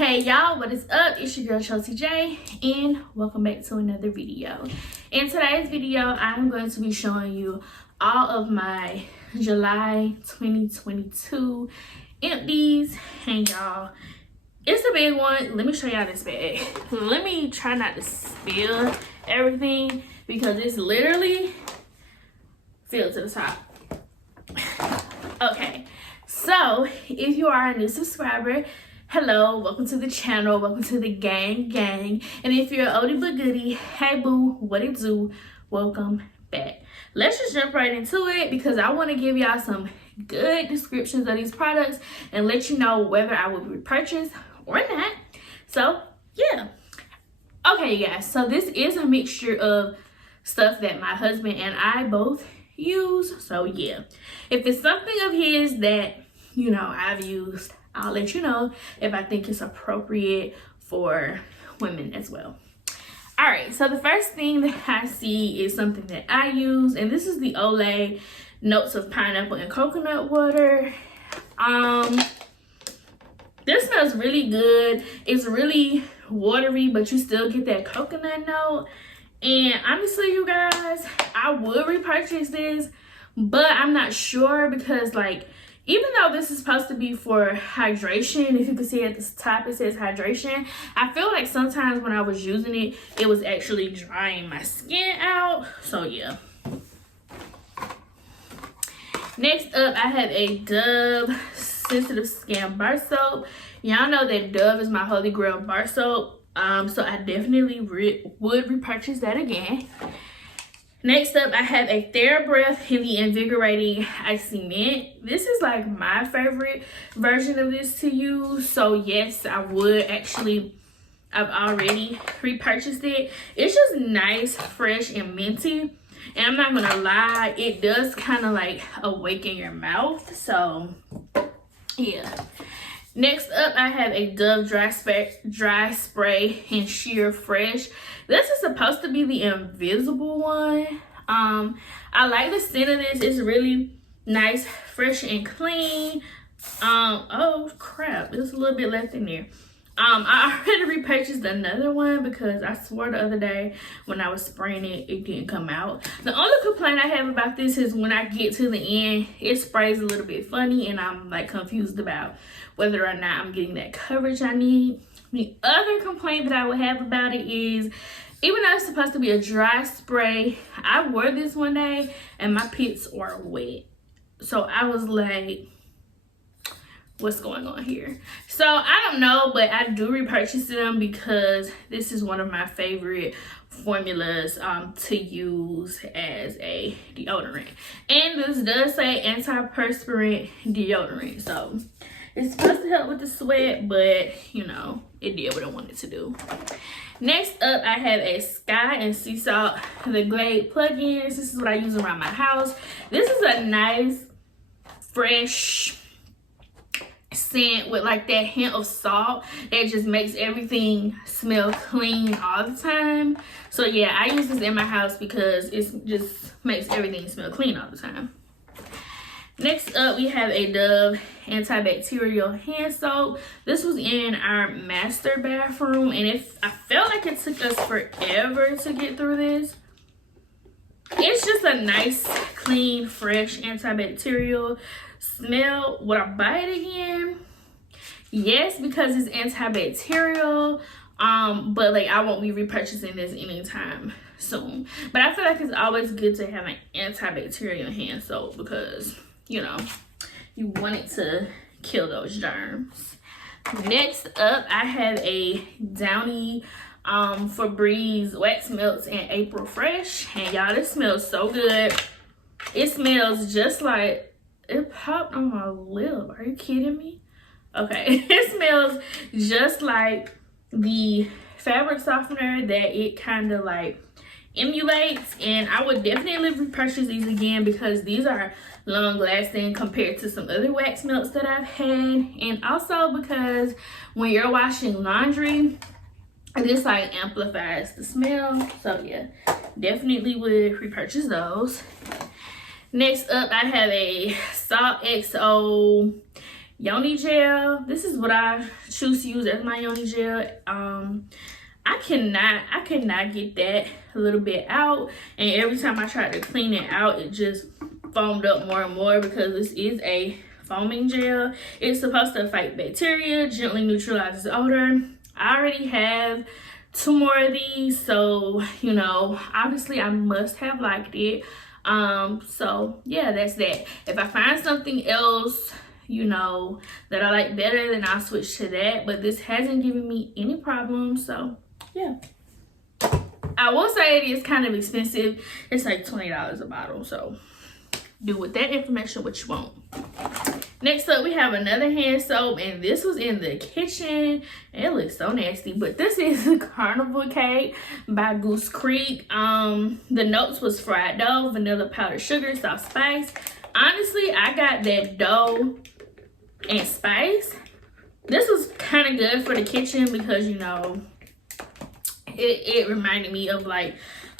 Hey y'all, what is up? It's your girl Chelsea J and welcome back to another video. In today's video, I'm going to be showing you all of my July 2022 empties. And y'all, it's a big one. Let me show y'all this bag. Let me try not to spill everything because it's literally filled to the top. Okay, so if you are a new subscriber, hello, welcome to the channel, welcome to the gang. And if you're an oldie but goodie, hey boo, what it do, welcome back. Let's just jump right into it because I want to give y'all some good descriptions of these products and let you know whether I will repurchase or not. So yeah, okay you guys, so this is a mixture of stuff that my husband and I both use. So yeah, if it's something of his that you know I've used, I'll let you know if I think it's appropriate for women as well. All right, so the first thing that I see is something that I use, and this is the Olay Notes of Pineapple and Coconut Water. This smells really good. It's really watery, but you still get that coconut note. And honestly, you guys, I would repurchase this, but I'm not sure because like, even though this is supposed to be for hydration, if you can see at the top it says hydration, I feel like sometimes when I was using it, it was actually drying my skin out. So yeah. Next up, I have a Dove Sensitive Skin Bar Soap. Y'all know that Dove is my holy grail bar soap. So I definitely would repurchase that again. Next up, I have a TheraBreath in the Invigorating Icy Mint. This is like my favorite version of this to use. So yes, I would actually, I've already repurchased it. It's just nice, fresh, and minty. And I'm not gonna lie, it does kind of like awaken your mouth. So yeah. Next up, I have a Dove Dry Spray in Sheer Fresh. This is supposed to be the invisible one. I like the scent of this. It's really nice, fresh, and clean. Oh crap, there's a little bit left in there. I already repurchased another one because I swore the other day when I was spraying it, it didn't come out. The only complaint I have about this is when I get to the end, it sprays a little bit funny and I'm like confused about whether or not I'm getting that coverage I need. The other complaint that I would have about it is, even though it's supposed to be a dry spray, I wore this one day and my pits are wet. So I was like, what's going on here? So I don't know, but I do repurchase them because this is one of my favorite formulas to use as a deodorant. And this does say antiperspirant deodorant. So it's supposed to help with the sweat, but you know, it did what I wanted to do. Next up, I have a Sky and Sea Salt, the Glade plugins. This is what I use around my house. This is a nice, fresh scent with like that hint of salt that just makes everything smell clean all the time. So yeah, I use this in my house because it just makes everything smell clean all the time. Next up, we have a Dove Antibacterial Hand Soap. This was in our master bathroom, and I felt like it took us forever to get through this. It's just a nice, clean, fresh antibacterial smell. Would I buy it again? Yes, because it's antibacterial. But like I won't be repurchasing this anytime soon. But I feel like it's always good to have an antibacterial hand soap because you know, you want it to kill those germs. Next up, I have a Downy Febreze Wax Melts and April Fresh. And y'all, this smells so good. It smells just like, it popped on my lip. Are you kidding me? Okay, it smells just like the fabric softener that it kind of like emulates, and I would definitely repurchase these again because these are long lasting compared to some other wax melts that I've had, and also because when you're washing laundry, this like amplifies the smell. So yeah, definitely would repurchase those. Next up, I have a Salt XO Yoni Gel. This is what I choose to use as my Yoni Gel. I cannot get that a little bit out, and every time I tried to clean it out, it just foamed up more and more because this is a foaming gel. It's supposed to fight bacteria, gently neutralizes odor. I already have 2 more of these, so you know, obviously I must have liked it. So yeah, that's that. If I find something else, you know, that I like better, then I'll switch to that, but this hasn't given me any problems, so yeah. I will say it is kind of expensive. It's like $20 a bottle, so do with that information what you want. Next up, we have another hand soap, and this was in the kitchen. It looks so nasty, but this is Carnival Cake by Goose Creek. The notes was fried dough, vanilla powdered sugar, soft spice. Honestly, I got that dough and spice. This was kind of good for the kitchen because, you know, it reminded me of like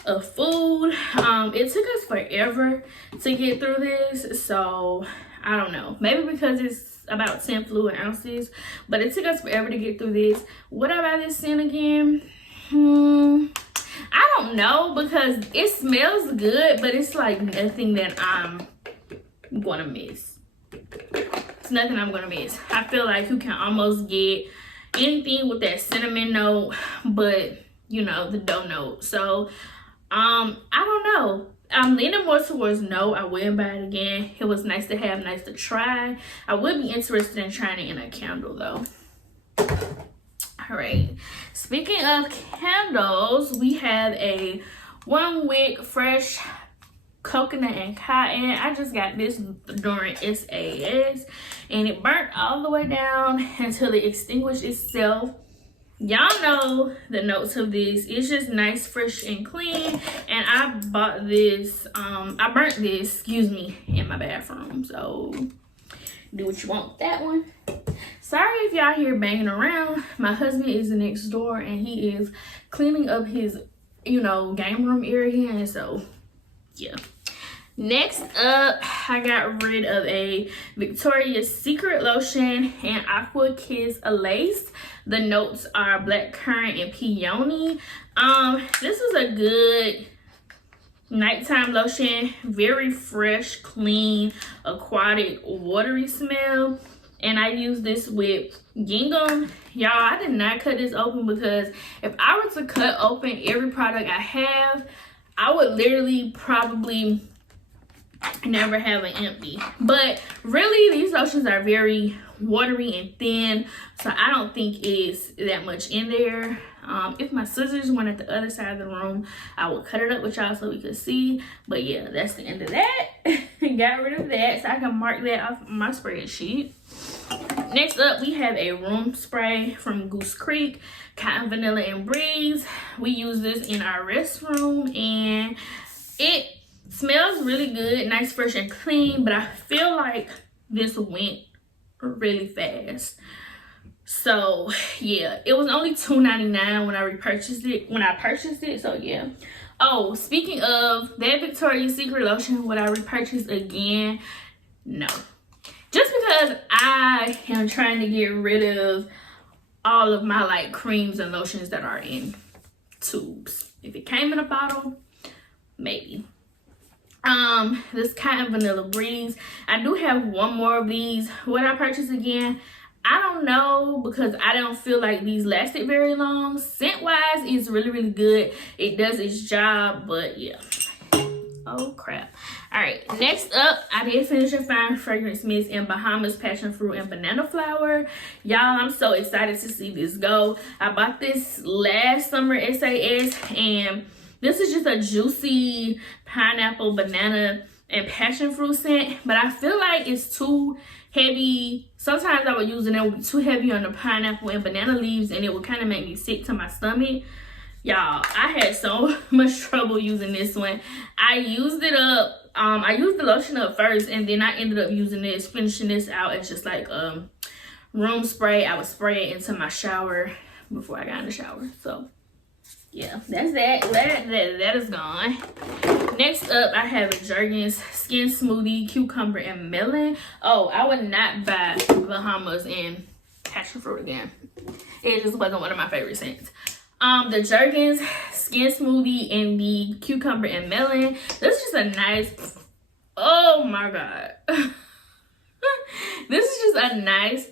a food. It took us forever to get through this, so I don't know, maybe because it's about 10 fluid ounces, but it took us forever to get through this. Would I buy this in again? I don't know, because it smells good, but it's like nothing that I'm gonna miss. It's nothing I'm gonna miss. I feel like you can almost get anything with that cinnamon note, but you know, the dough note. So I don't know, I'm leaning more towards no. I wouldn't buy it again. It was nice to have, nice to try. I would be interested in trying it in a candle though. All right, speaking of candles, we have a 1 wick fresh coconut and cotton. I just got this during SAS, and it burnt all the way down until it extinguished itself. Y'all know the notes of this. It's just nice, fresh, and clean. And I bought this, I burnt this, excuse me, in my bathroom. So do what you want with that one. Sorry if y'all hear banging around. My husband is next door and he is cleaning up his, you know, game room area. And so, yeah. Next up, I got rid of a Victoria's Secret lotion and Aqua Kiss Lace. The notes are black currant and peony. This is a good nighttime lotion. Very fresh, clean, aquatic, watery smell. And I use this with gingham. Y'all, I did not cut this open because if I were to cut open every product I have, I would literally probably never have an empty. But really, these lotions are very watery and thin, so I don't think it's that much in there. If my scissors went at the other side of the room, I would cut it up with y'all so we could see. But yeah, that's the end of that. Got rid of that so I can mark that off my spreadsheet. Next up, we have a room spray from Goose Creek, Cotton Vanilla and Breeze. We use this in our restroom and it smells really good, nice, fresh, and clean, but I feel like this went really fast. So yeah, it was only $2.99 when I purchased it. So yeah. Oh, speaking of that Victoria's Secret lotion, would I repurchase again? No. Just because I am trying to get rid of all of my like creams and lotions that are in tubes. If it came in a bottle, maybe. This Cotton Vanilla Breeze, I do have 1 more of these. Would I purchase again? I don't know, because I don't feel like these lasted very long. Scent wise, it's really good. It does its job, but yeah. Oh crap. All right, next up, I did finish a fine fragrance mist in Bahamas passion fruit and banana flower. Y'all, I'm so excited to see this go. I bought this last summer SAS, and this is just a juicy pineapple, banana, and passion fruit scent, but I feel like it's too heavy. Sometimes I would use it and it would be too heavy on the pineapple and banana leaves, and it would kind of make me sick to my stomach. Y'all, I had so much trouble using this one. I used it up. I used the lotion up first, and then I ended up using this, finishing this out as just like room spray. I would spray it into my shower before I got in the shower. So yeah, that's that. That is gone. Next up, I have a Jurgens Skin Smoothie, Cucumber, and Melon. Oh, I would not buy Bahamas and passion fruit again. It just wasn't one of my favorite scents. The Jurgens Skin Smoothie and the Cucumber and Melon. This is just a nice, oh my God. This is just a nice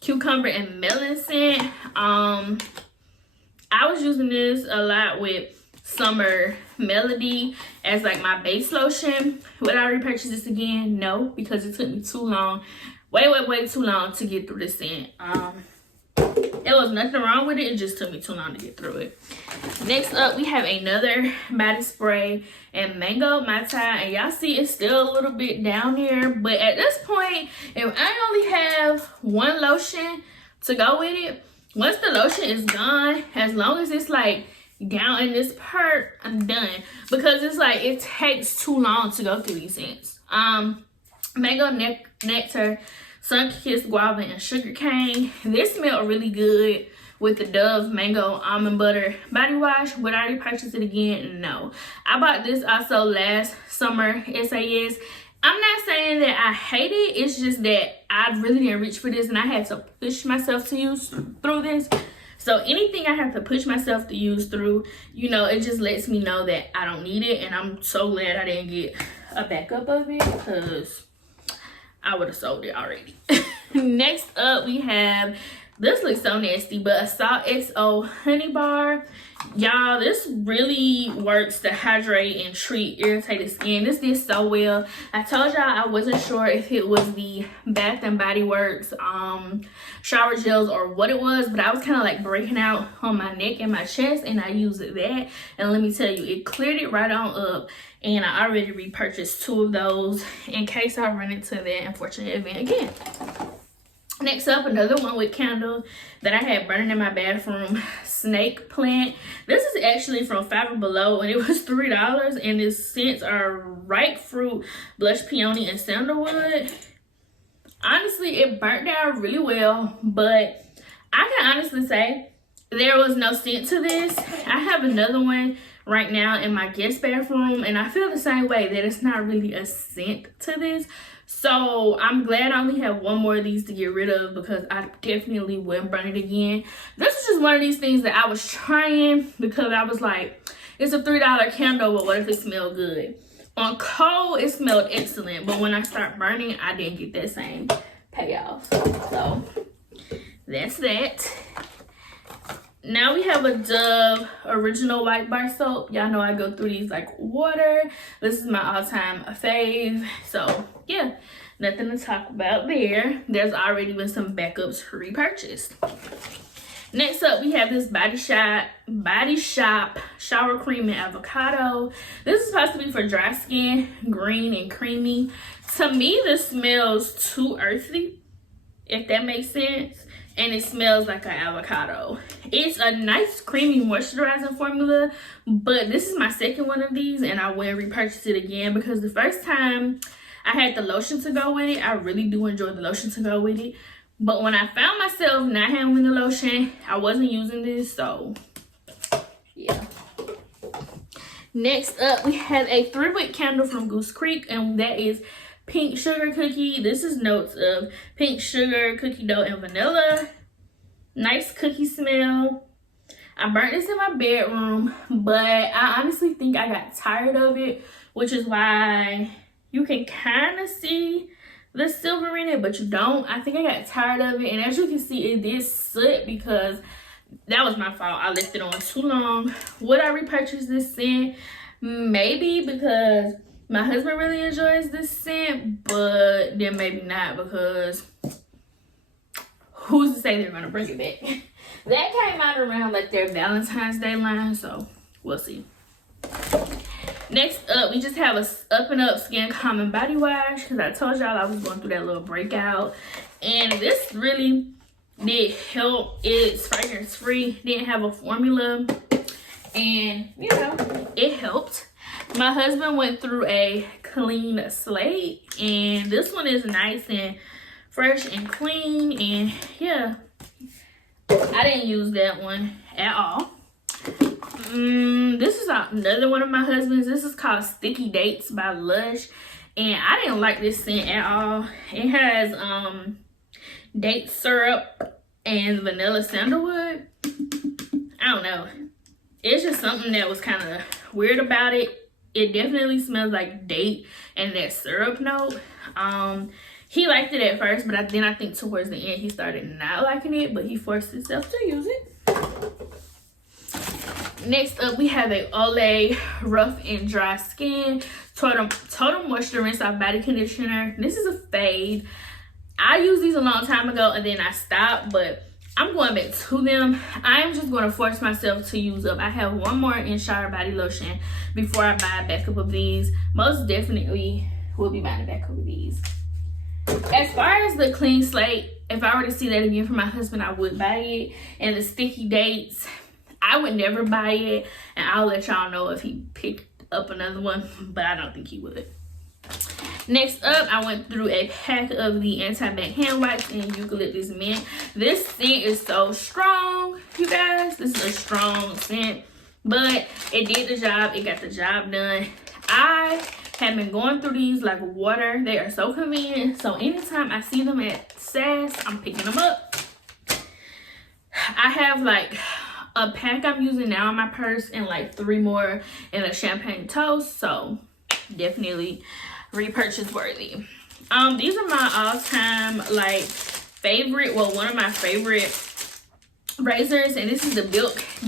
cucumber and melon scent. I was using this a lot with Summer Melody as like my base lotion. Would I repurchase this again? No, because it took me too long, way too long to get through this scent. There was nothing wrong with it, it just took me too long to get through it. Next up, we have another body spray and Mango Mai Tai, and y'all see it's still a little bit down here, but at this point, if I only have one lotion to go with it, once the lotion is gone, as long as it's like down in this part, I'm done, because it's like it takes too long to go through these scents. Mango Nectar, Sun-Kissed Guava, and Sugarcane. This smelled really good with the Dove Mango Almond Butter Body Wash. Would I repurchase it again? No. I bought this also last summer, SAS. I'm not saying that I hate it. It's just that I really didn't reach for this and I had to push myself to use through this. So anything I have to push myself to use through, you know, it just lets me know that I don't need it. And I'm so glad I didn't get a backup of it, because I would have sold it already. Next up, we have, this looks so nasty, but a Salt XO honey bar. Y'all, this really works to hydrate and treat irritated skin. This did so well. I told y'all I wasn't sure if it was the Bath and Body Works shower gels or what it was, but I was kind of like breaking out on my neck and my chest, and I used that, and let me tell you, it cleared it right on up. And I already repurchased 2 of those in case I run into that unfortunate event again. Next up, another one with candle that I had burning in my bathroom, Snake Plant. This is actually from Five and Below, and it was $3, and the scents are ripe fruit, blush peony, and sandalwood. Honestly, it burnt down really well, but I can honestly say there was no scent to this. I have another one right now in my guest bathroom, and I feel the same way, that it's not really a scent to this. So I'm glad I only have one more of these to get rid of, because I definitely wouldn't burn it again. This is just one of these things that I was trying because I was like, it's a $3 candle, but what if it smelled good? On cold, it smelled excellent, but when I start burning, I didn't get that same payoff. So that's that. Now we have a Dove Original White Bar Soap. Y'all know I go through these like water. This is my all-time fave. So yeah, nothing to talk about there. There's already been some backups repurchased. Next up, we have this Body Shop Shower Cream and Avocado. This is supposed to be for dry skin, green and creamy. To me, this smells too earthy, if that makes sense. And it smells like an avocado. It's a nice creamy moisturizing formula, but this is my second one of these, and I will repurchase it again, because the first time I had the lotion to go with it, I really do enjoy the lotion to go with it. But when I found myself not having the lotion, I wasn't using this, so yeah. Next up, we have a 3-wick candle from Goose Creek, and that is Pink Sugar Cookie. This is notes of pink sugar, cookie dough, and vanilla. Nice cookie smell. I burnt this in my bedroom, but I honestly think I got tired of it, which is why you can kind of see the silver in it, but you don't. I think I got tired of it, and as you can see, it did soot because that was my fault. I left it on too long. Would I repurchase this scent? Maybe, because my husband really enjoys this scent, but then maybe not, because who's to say they're gonna bring it back? That came out around like their Valentine's Day line, so we'll see. Next up, we just have a Up and Up Skin Calm and Body Wash, because I told y'all I was going through that little breakout, and this really did help. It's fragrance free, didn't have a formula, and you know, it helped. My husband went through a clean slate, and this one is nice and fresh and clean, and yeah, I didn't use that one at all. This is another one of my husband's. This is called Sticky Dates by Lush. And I didn't like this scent at all. It has date syrup and vanilla sandalwood. I don't know. It's just something that was kind of weird about it. It definitely smells like date and that syrup note. He liked it at first, but then I think towards the end he started not liking it, but he forced himself to use it. Next up, we have a Olay Rough and Dry Skin Total Moisture Rinse Off Body Conditioner. This is a fade. I used these a long time ago and then I stopped, but I'm going back to them. I'm just going to force myself to use up. I have one more in Shower Body Lotion before I buy a backup of these. Most definitely will be buying a backup of these. As far as the Clean Slate, if I were to see that again for my husband, I would buy it. And the Sticky Dates, I would never buy it. And I'll let y'all know if he picked up another one, but I don't think he would. Next up, I went through a pack of the Antibac hand wipes in Eucalyptus Mint. This scent is so strong, you guys. This is a strong scent, but it did the job. It got the job done. I have been going through these like water. They are so convenient. So anytime I see them at SAS, I'm picking them up. I have like a pack I'm using now in my purse and like 3 more in a champagne toast. So definitely repurchase worthy. These are my all-time like favorite, well, one of my favorite razors, and this is the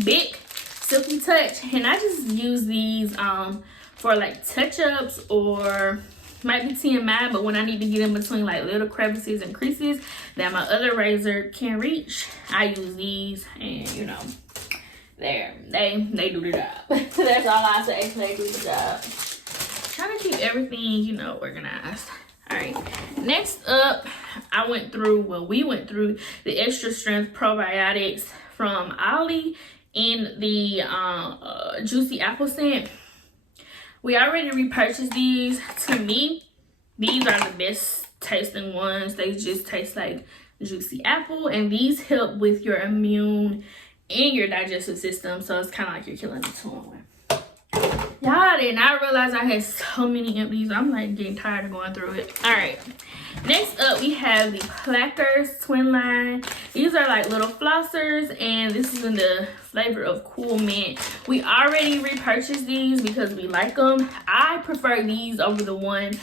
Bic Silky Touch, and I just use these for like touch-ups or might be TMI, but when I need to get in between like little crevices and creases that my other razor can reach, I use these, and you know, they do the job. So that's all I say. They do the job. Trying to keep everything, you know, organized. All right, next up, we went through the Extra Strength Probiotics from Ollie in the Juicy Apple scent. We already repurchased these. To me, these are the best tasting ones. They just taste like juicy apple, and these help with your immune and your digestive system, so it's kind of like you're killing the 2-in-1. Y'all, I did not realize I had so many empties. I'm like getting tired of going through it. All right, next up we have the Plackers Twin Line. These are like little flossers, and this is in the flavor of Cool Mint. We already repurchased these because we like them. I prefer these over the one.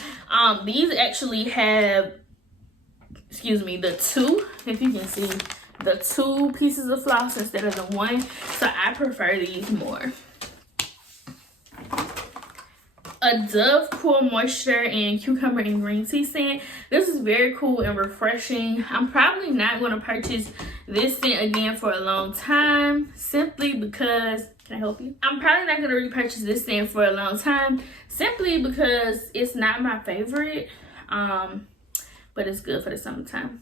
These actually have, excuse me, the 2, if you can see, the 2 pieces of floss instead of the 1. So I prefer these more. A Dove Cool Moisture and Cucumber and Green Tea scent. This is very cool and refreshing. I'm probably not going to purchase this scent again for a long time, simply because, can I help you? I'm probably not going to repurchase this scent for a long time, simply because it's not my favorite, but it's good for the summertime.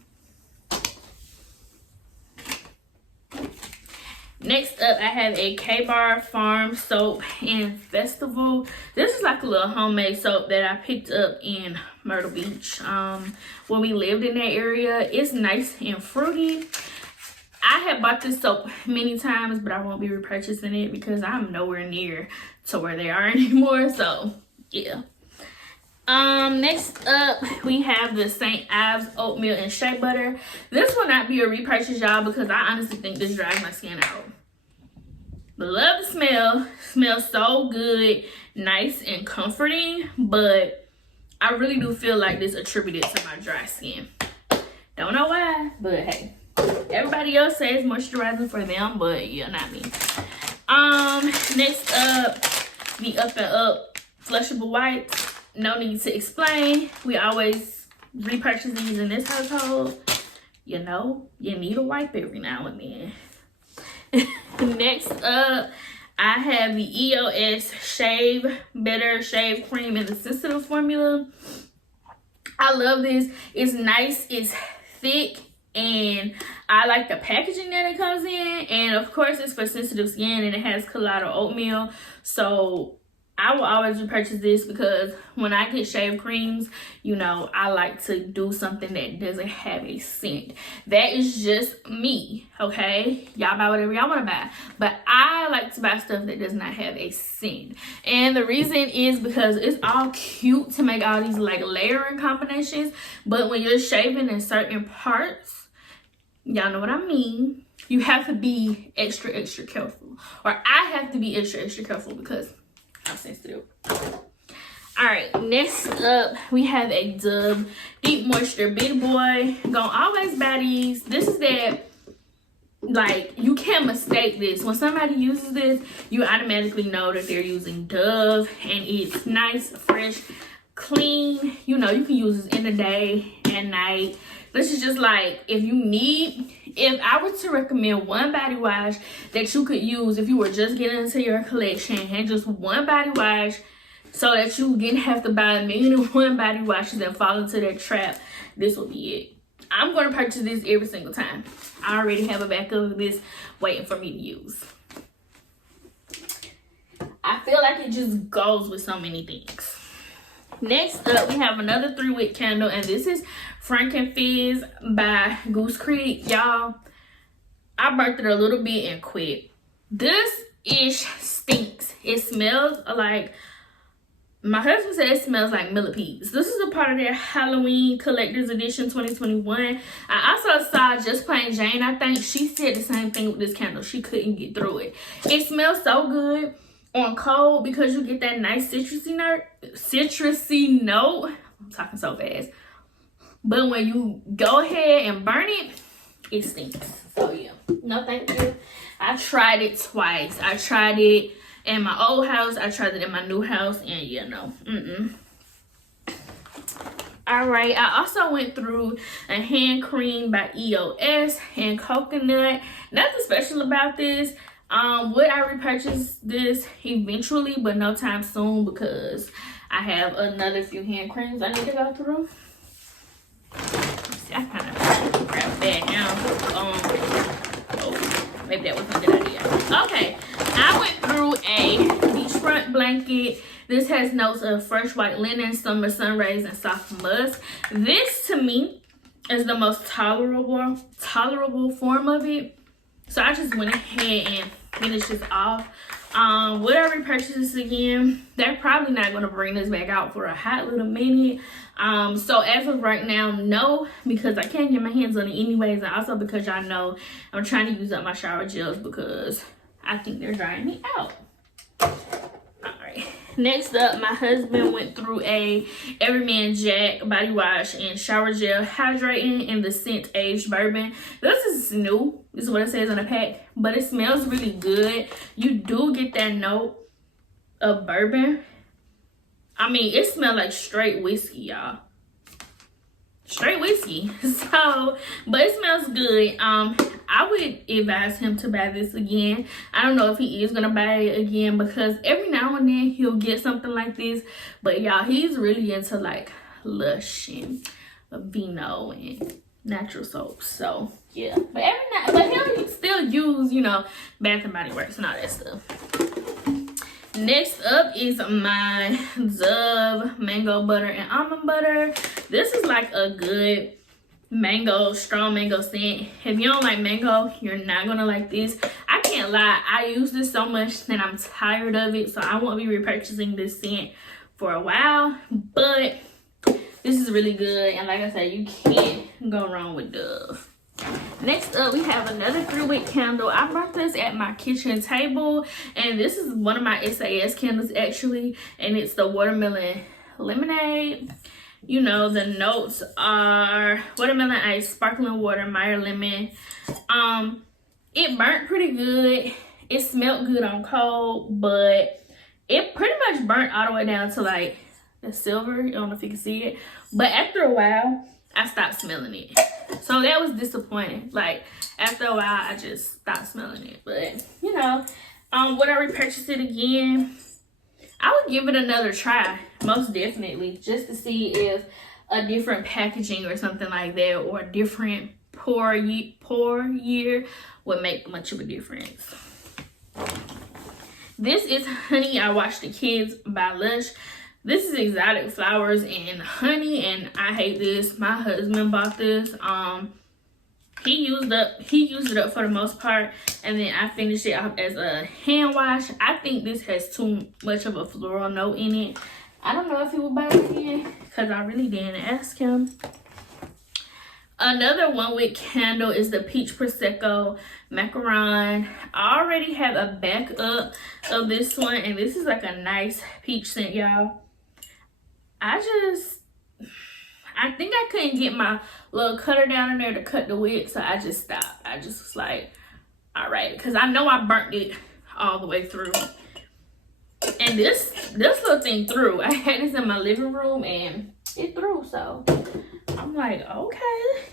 Next up, I have a K-Bar Farm Soap and Festival. This is like a little homemade soap that I picked up in Myrtle Beach when we lived in that area. It's nice and fruity. I have bought this soap many times, but I won't be repurchasing it because I'm nowhere near to where they are anymore. So, yeah. Next up, we have the St. Ives Oatmeal and Shea Butter. This will not be a repurchase, y'all, because I honestly think this dries my skin out. But love the smell. Smells so good, nice and comforting, but I really do feel like this attributed to my dry skin. Don't know why, but hey, everybody else says moisturizing for them, but yeah, not me. Next up, the Up and Up Flushable Wipes. No need to explain. We always repurchase these in this household. You know, you need a wipe every now and then. Next up, I have the EOS Shave Better Shave Cream in the sensitive formula. I love this. It's nice, it's thick, and I like the packaging that it comes in. And of course, it's for sensitive skin, and it has colloidal oatmeal. So I will always repurchase this because when I get shave creams, you know, I like to do something that doesn't have a scent. That is just me, okay? Y'all buy whatever y'all want to buy. But I like to buy stuff that does not have a scent. And the reason is because it's all cute to make all these like layering combinations. But when you're shaving in certain parts, y'all know what I mean, you have to be extra, extra careful. Or I have to be extra, extra careful because I'm sensitive. Alright, next up we have a Dove Deep Moisture Big Boy. Gonna always buy these. This is that, like, you can't mistake this. When somebody uses this, you automatically know that they're using Dove, and it's nice, fresh, clean. You know, you can use this in the day and night. This is just like, if I were to recommend one body wash that you could use if you were just getting into your collection, and just one body wash so that you didn't have to buy 1,000,001 body washes and fall into that trap, this will be it. I'm going to purchase this every single time. I already have a backup of this waiting for me to use. I feel like it just goes with so many things. Next up, we have another 3-wick candle, and this is Frankenfizz by Goose Creek. Y'all, I burnt it a little bit and quit. This ish stinks. It smells like, my husband said it smells like millipedes. This is a part of their Halloween Collector's Edition 2021. I also saw Just Plain Jane, I think she said the same thing with this candle. She couldn't get through it. It smells so good on cold because you get that nice citrusy note. I'm talking so fast. But when you go ahead and burn it, it stinks. So yeah, no thank you. I tried it twice. I tried it in my old house. I tried it in my new house, and yeah, no. All right, I also went through a hand cream by EOS and coconut. Nothing special about this. Would I repurchase this eventually, but no time soon because I have another few hand creams I need to go through. See, I kind of grabbed that now. Oh, maybe that wasn't a good idea. Okay, I went through a beachfront blanket. This has notes of fresh white linen, summer sun rays, and soft musk. This to me is the most tolerable form of it. So I just went ahead and finished this off. Would I repurchase this again? They're probably not going to bring this back out for a hot little minute. So as of right now, no, because I can't get my hands on it anyways, and also because y'all know I'm trying to use up my shower gels because I think they're drying me out. Alright, next up, my husband went through a Everyman Jack body wash and shower gel hydrating in the scent aged bourbon. This is new. This is what it says on the pack, but it smells really good. You do get that note of bourbon. I mean, it smells like straight whiskey, y'all. Straight whiskey. So, but it smells good. I would advise him to buy this again. I don't know if he is gonna buy it again because every now and then he'll get something like this. But y'all, he's really into like Lush and Vino and natural soaps. So yeah, but he'll still use, you know, Bath and Body Works and all that stuff. Next up is my Dove mango butter and almond butter. This is like a good mango, strong mango scent. If you don't like mango, you're not gonna like this. I can't lie, I use this so much that I'm tired of it, so I won't be repurchasing this scent for a while, but this is really good, and like I said, you can't go wrong with Dove. Next up, we have another 3-wick candle. I brought this at my kitchen table, and this is one of my SAS candles actually, and it's the watermelon lemonade. You know, the notes are watermelon ice, sparkling water, Meyer lemon. It burnt pretty good. It smelled good on cold, but it pretty much burnt all the way down to like the silver. I don't know if you can see it, but after a while I stopped smelling it, so that was disappointing. Like after a while I just stopped smelling it. But you know, would I repurchase it again? I would give it another try, most definitely, just to see if a different packaging or something like that, or a different pour year would make much of a difference. This is Honey, I Watch the Kids by Lush. This is exotic flowers and honey, and I hate this. My husband bought this. He used it up for the most part, and then I finished it off as a hand wash. I think this has too much of a floral note in it. I don't know if he would buy it again because I really didn't ask him. Another 1 wick candle is the Peach Prosecco Macaron. I already have a backup of this one, and this is like a nice peach scent, y'all. I think I couldn't get my little cutter down in there to cut the wick, so I just stopped. I just was like, all right, because I know I burnt it all the way through. And this little thing threw. I had this in my living room and it threw, so I'm like, okay.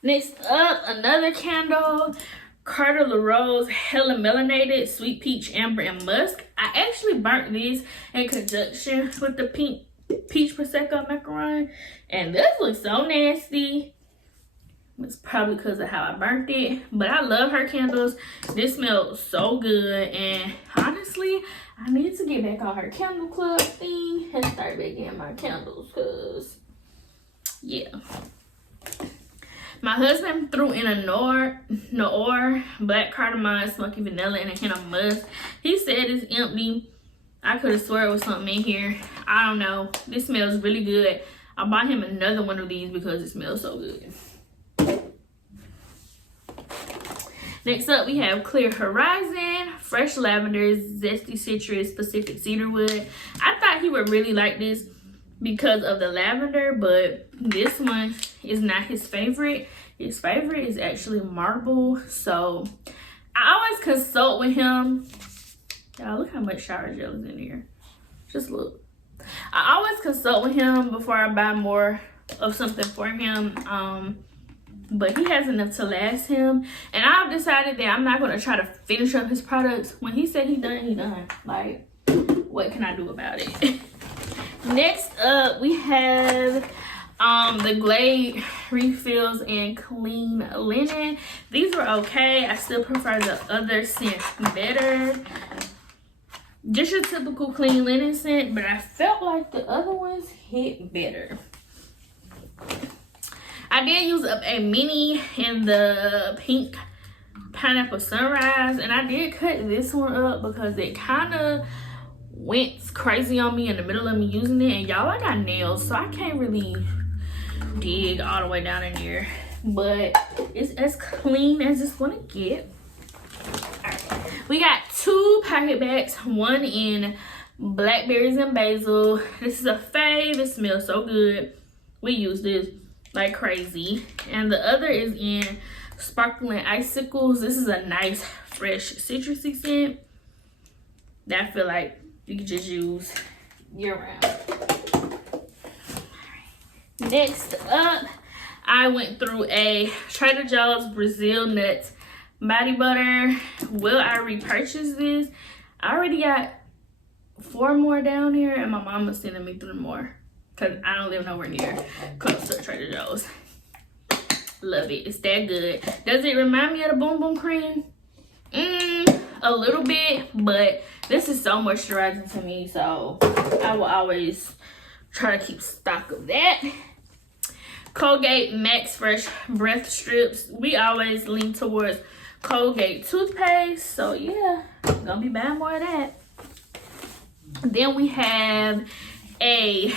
Next up, another candle, Carter LaRose Hella Melanated Sweet Peach Amber and Musk. I actually burnt these in conjunction with the pink Peach Prosecco Macaron, and this looks so nasty. It's probably because of how I burnt it, but I love her candles. This smells so good, and honestly, I need to get back on her candle club thing and start back getting my candles, because yeah. My husband threw in a Noir Black Cardamom Smoky Vanilla and a hint of musk. He said it's empty. I could have swore it was something in here. I don't know. This smells really good. I bought him another one of these because it smells so good. Next up, we have Clear Horizon Fresh Lavender Zesty Citrus Pacific Cedarwood. I thought he would really like this because of the lavender, but this one is not his favorite. His favorite is actually marble. So I always consult with him. Y'all, look how much shower gel is in here. Just look. I always consult with him before I buy more of something for him. But he has enough to last him. And I've decided that I'm not going to try to finish up his products. When he said he done, he done. Like, what can I do about it? Next up, we have the Glade refills and clean linen. These were okay. I still prefer the other scent better. Just your typical clean linen scent, but I felt like the other ones hit better. I did use up a mini in the pink Pineapple Sunrise, and I did cut this one up because it kind of went crazy on me in the middle of me using it. And y'all, I got nails, so I can't really dig all the way down in here, but it's as clean as it's gonna get. We got 2 pocket bags, one in blackberries and basil. This is a fave. It smells so good. We use this like crazy. And the other is in sparkling icicles. This is a nice fresh citrusy scent that I feel like you can just use year round. Next up, I went through a Trader Joe's Brazil Nuts body butter. Will I repurchase this? I already got 4 more down here, and my mom was sending me 3 more because I don't live nowhere near close to Trader Joe's. Love it. It's that good. Does it remind me of the Boom Boom Cream? A little bit, but this is so moisturizing to me, so I will always try to keep stock of that. Colgate Max Fresh Breath Strips. We always lean towards Colgate toothpaste, so yeah, gonna be buying more of that. Then we have a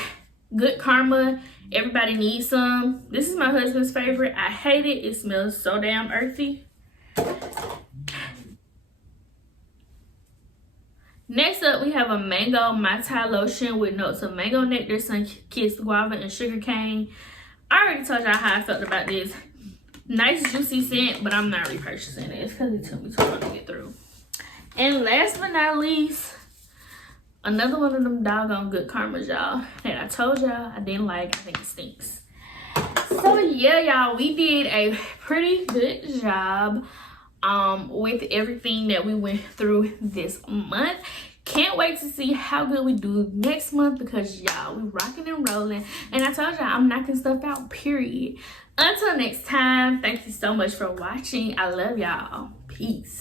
Good Karma Everybody Needs Some. This is my husband's favorite. I hate it. It smells so damn earthy. Next up, we have a mango Mai Tai lotion with notes of mango nectar, sun-kissed guava, and sugar cane. I already told y'all how I felt about this. Nice juicy scent, but I'm not repurchasing it. It's because it took me too long to get through. And last but not least, another one of them doggone Good Karmas, y'all, that I told y'all I didn't like. I think it stinks. So yeah, y'all, we did a pretty good job with everything that we went through this month. Can't wait to see how good we do next month, because y'all, we rocking and rolling, and I told y'all I'm knocking stuff out, period. Until next time, thank you so much for watching. I love y'all. Peace.